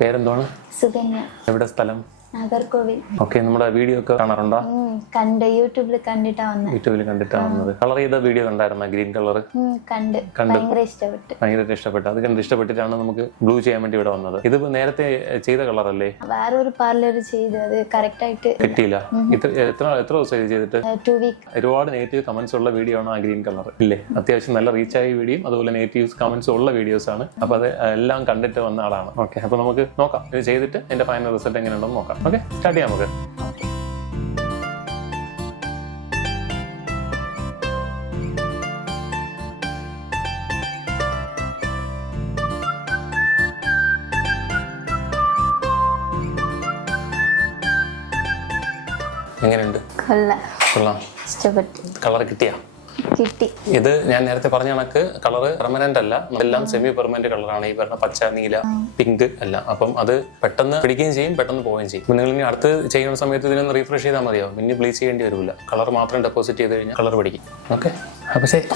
പേരെന്താണ്? സുകന്യ. എവിടെ സ്ഥലം? നാഗർകോവിൽ. ഓക്കെ, നമ്മുടെ വീഡിയോ ഒക്കെ കാണാറുണ്ടോ? കണ്ട് യൂട്യൂബിൽ കണ്ടിട്ടാണ് വന്നത്. കളർ ചെയ്ത വീഡിയോ കണ്ടായിരുന്ന ഗ്രീൻ കളർ ഭയങ്കര ഇഷ്ടപ്പെട്ടു. അത് കണ്ട് ഇഷ്ടപ്പെട്ടിട്ടാണ് നമുക്ക് ബ്ലൂ ചെയ്യാൻ വേണ്ടി ഇവിടെ വന്നത്. ഇത് നേരത്തെ ചെയ്ത കളർ അല്ലേ? വേറൊരു പാർലർ ചെയ്ത് അത് കറക്റ്റ് ആയിട്ട് കിട്ടിയില്ല. എത്ര ദിവസം ഇത് ചെയ്തിട്ട്? 2 weeks. ഒരുപാട് നെഗറ്റീവ് കമന്റ്സ് ഉള്ള വീഡിയോ ആണ് ആ ഗ്രീൻ കളർ ഇല്ലേ? അത്യാവശ്യം നല്ല റീച്ച് ആയ വീഡിയോ, അതുപോലെ നെഗറ്റീവ് കമന്റ്സ് ഉള്ള വീഡിയോസ് ആണ്. അപ്പൊ അത് എല്ലാം കണ്ടിട്ട് വന്ന ആളാണ്. ഓക്കെ, അപ്പൊ നമുക്ക് നോക്കാം ഇത് ചെയ്തിട്ട് എന്റെ ഫൈനൽ റിസൾട്ട് എങ്ങനെയുണ്ടെന്ന് നോക്കാം. ഓക്കെ, സ്റ്റാർട്ട് ചെയ്യാം നമുക്ക്. എങ്ങനെയുണ്ട്? കൊള്ളാം. ഇഷ്ടപ്പെട്ടു. കളർ കിട്ടിയാ? കിട്ടി. ഇത് ഞാൻ നേരത്തെ പറഞ്ഞ കണക്ക് കളർ പെർമനന്റ് അല്ല, എല്ലാം സെമി പെർമനന്റ് കളറാണ്. ഈ പറഞ്ഞ പച്ച, നീല, പിങ്ക് എല്ലാം. അപ്പം അത് പെട്ടെന്ന് പിടിക്കുകയും ചെയ്യും, പെട്ടെന്ന് പോവുകയും ചെയ്യും. നിങ്ങൾ ഇനി അടുത്ത് ചെയ്യുന്ന സമയത്ത് ഇതിനൊന്ന് റീഫ്രഷ് ചെയ്താൽ മതിയാവും. പിന്നെ ബ്ലീച്ച് ചെയ്യേണ്ടി വരില്ല. കളർ മാത്രം ഡെപ്പോസിറ്റ് ചെയ്ത് കഴിഞ്ഞാൽ കളർ പിടിക്കും. ഓക്കെ, അപ്പൊ ശരി.